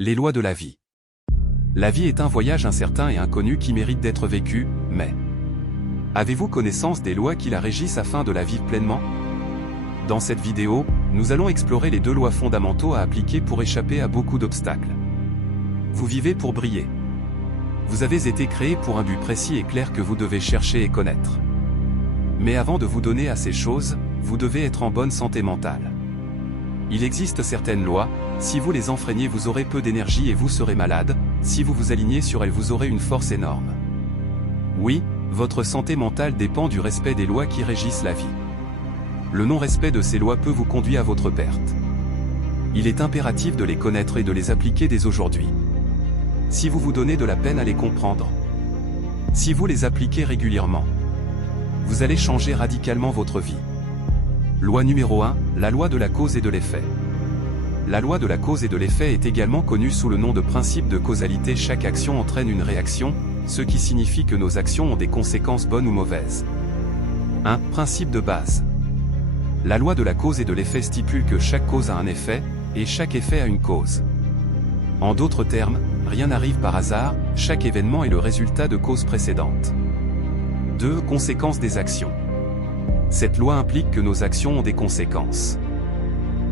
Les lois de la vie. La vie est un voyage incertain et inconnu qui mérite d'être vécu, mais... Avez-vous connaissance des lois qui la régissent afin de la vivre pleinement? Dans cette vidéo, nous allons explorer les 2 lois fondamentaux à appliquer pour échapper à beaucoup d'obstacles. Vous vivez pour briller. Vous avez été créé pour un but précis et clair que vous devez chercher et connaître. Mais avant de vous donner à ces choses, vous devez être en bonne santé mentale. Il existe certaines lois, si vous les enfreignez vous aurez peu d'énergie et vous serez malade, si vous vous alignez sur elles vous aurez une force énorme. Oui, votre santé mentale dépend du respect des lois qui régissent la vie. Le non-respect de ces lois peut vous conduire à votre perte. Il est impératif de les connaître et de les appliquer dès aujourd'hui. Si vous vous donnez de la peine à les comprendre, si vous les appliquez régulièrement, vous allez changer radicalement votre vie. Loi numéro 1, la loi de la cause et de l'effet. La loi de la cause et de l'effet est également connue sous le nom de principe de causalité. Chaque action entraîne une réaction, ce qui signifie que nos actions ont des conséquences bonnes ou mauvaises. 1. Principe de base. La loi de la cause et de l'effet stipule que chaque cause a un effet, et chaque effet a une cause. En d'autres termes, rien n'arrive par hasard, chaque événement est le résultat de causes précédentes. 2. Conséquences des actions. Cette loi implique que nos actions ont des conséquences.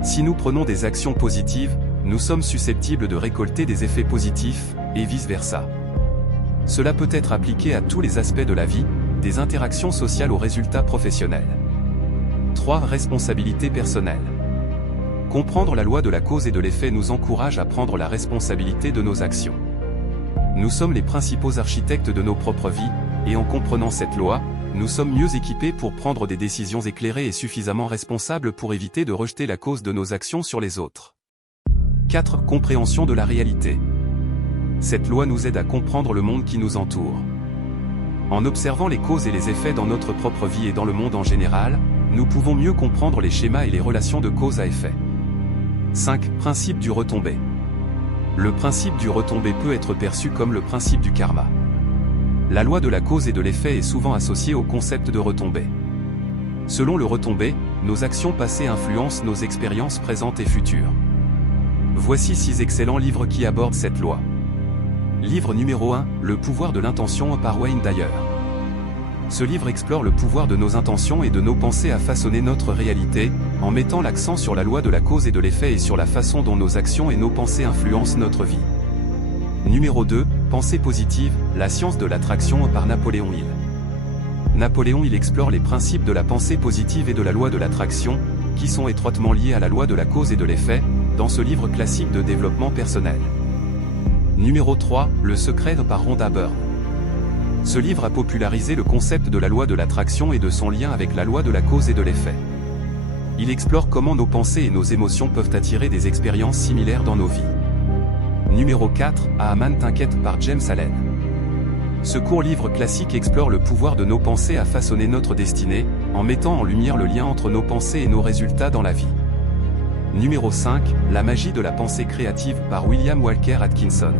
Si nous prenons des actions positives, nous sommes susceptibles de récolter des effets positifs, et vice-versa. Cela peut être appliqué à tous les aspects de la vie, des interactions sociales aux résultats professionnels. 3. Responsabilité personnelle. Comprendre la loi de la cause et de l'effet nous encourage à prendre la responsabilité de nos actions. Nous sommes les principaux architectes de nos propres vies, et en comprenant cette loi, nous sommes mieux équipés pour prendre des décisions éclairées et suffisamment responsables pour éviter de rejeter la cause de nos actions sur les autres. 4. Compréhension de la réalité. Cette loi nous aide à comprendre le monde qui nous entoure. En observant les causes et les effets dans notre propre vie et dans le monde en général, nous pouvons mieux comprendre les schémas et les relations de cause à effet. 5. Principe du retombé. Le principe du retombé peut être perçu comme le principe du karma. La loi de la cause et de l'effet est souvent associée au concept de retombée. Selon le retombé, nos actions passées influencent nos expériences présentes et futures. Voici 6 excellents livres qui abordent cette loi. Livre numéro 1, Le pouvoir de l'intention par Wayne Dyer. Ce livre explore le pouvoir de nos intentions et de nos pensées à façonner notre réalité, en mettant l'accent sur la loi de la cause et de l'effet et sur la façon dont nos actions et nos pensées influencent notre vie. Numéro 2, Pensée positive, la science de l'attraction par Napoléon Hill. Napoléon Hill explore les principes de la pensée positive et de la loi de l'attraction, qui sont étroitement liés à la loi de la cause et de l'effet, dans ce livre classique de développement personnel. Numéro 3, Le secret par Rhonda Byrne. Ce livre a popularisé le concept de la loi de l'attraction et de son lien avec la loi de la cause et de l'effet. Il explore comment nos pensées et nos émotions peuvent attirer des expériences similaires dans nos vies. Numéro 4, Aman t'inquiète par James Allen. Ce court livre classique explore le pouvoir de nos pensées à façonner notre destinée, en mettant en lumière le lien entre nos pensées et nos résultats dans la vie. Numéro 5, La magie de la pensée créative par William Walker Atkinson.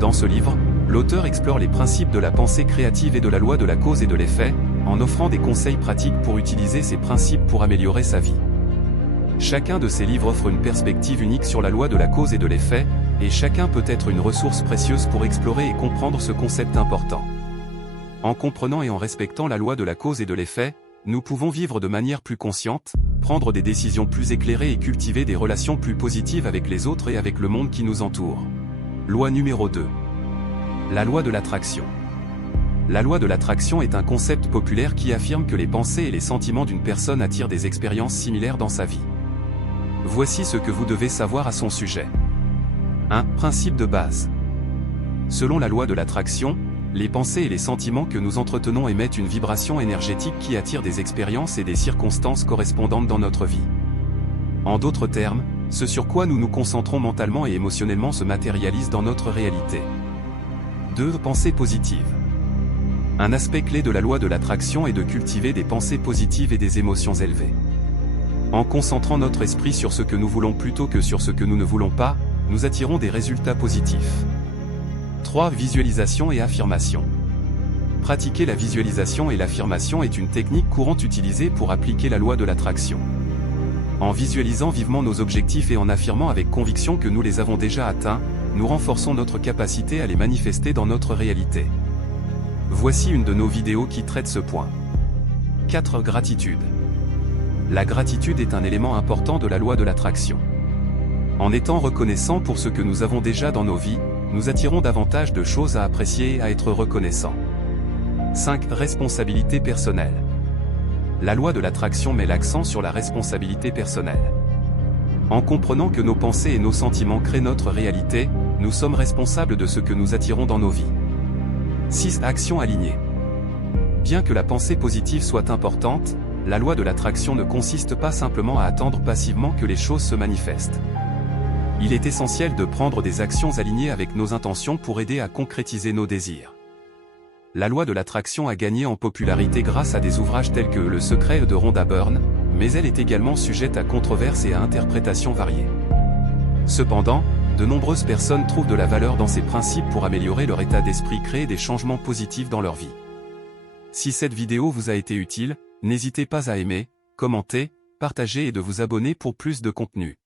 Dans ce livre, l'auteur explore les principes de la pensée créative et de la loi de la cause et de l'effet, en offrant des conseils pratiques pour utiliser ces principes pour améliorer sa vie. Chacun de ces livres offre une perspective unique sur la loi de la cause et de l'effet, et chacun peut être une ressource précieuse pour explorer et comprendre ce concept important. En comprenant et en respectant la loi de la cause et de l'effet, nous pouvons vivre de manière plus consciente, prendre des décisions plus éclairées et cultiver des relations plus positives avec les autres et avec le monde qui nous entoure. Loi numéro 2. La loi de l'attraction. La loi de l'attraction est un concept populaire qui affirme que les pensées et les sentiments d'une personne attirent des expériences similaires dans sa vie. Voici ce que vous devez savoir à son sujet. 1. Principe de base. Selon la loi de l'attraction, les pensées et les sentiments que nous entretenons émettent une vibration énergétique qui attire des expériences et des circonstances correspondantes dans notre vie. En d'autres termes, ce sur quoi nous nous concentrons mentalement et émotionnellement se matérialise dans notre réalité. 2. Pensée positive. Un aspect clé de la loi de l'attraction est de cultiver des pensées positives et des émotions élevées. En concentrant notre esprit sur ce que nous voulons plutôt que sur ce que nous ne voulons pas, nous attirons des résultats positifs. 3. Visualisation et affirmation. Pratiquer la visualisation et l'affirmation est une technique courante utilisée pour appliquer la loi de l'attraction. En visualisant vivement nos objectifs et en affirmant avec conviction que nous les avons déjà atteints, nous renforçons notre capacité à les manifester dans notre réalité. Voici une de nos vidéos qui traite ce point. 4. Gratitude. La gratitude est un élément important de la loi de l'attraction. En étant reconnaissants pour ce que nous avons déjà dans nos vies, nous attirons davantage de choses à apprécier et à être reconnaissants. 5. Responsabilité personnelle. La loi de l'attraction met l'accent sur la responsabilité personnelle. En comprenant que nos pensées et nos sentiments créent notre réalité, nous sommes responsables de ce que nous attirons dans nos vies. 6. Action alignée. Bien que la pensée positive soit importante, la loi de l'attraction ne consiste pas simplement à attendre passivement que les choses se manifestent. Il est essentiel de prendre des actions alignées avec nos intentions pour aider à concrétiser nos désirs. La loi de l'attraction a gagné en popularité grâce à des ouvrages tels que Le secret de Rhonda Byrne, mais elle est également sujette à controverses et à interprétations variées. Cependant, de nombreuses personnes trouvent de la valeur dans ces principes pour améliorer leur état d'esprit, créer des changements positifs dans leur vie. Si cette vidéo vous a été utile, n'hésitez pas à aimer, commenter, partager et de vous abonner pour plus de contenu.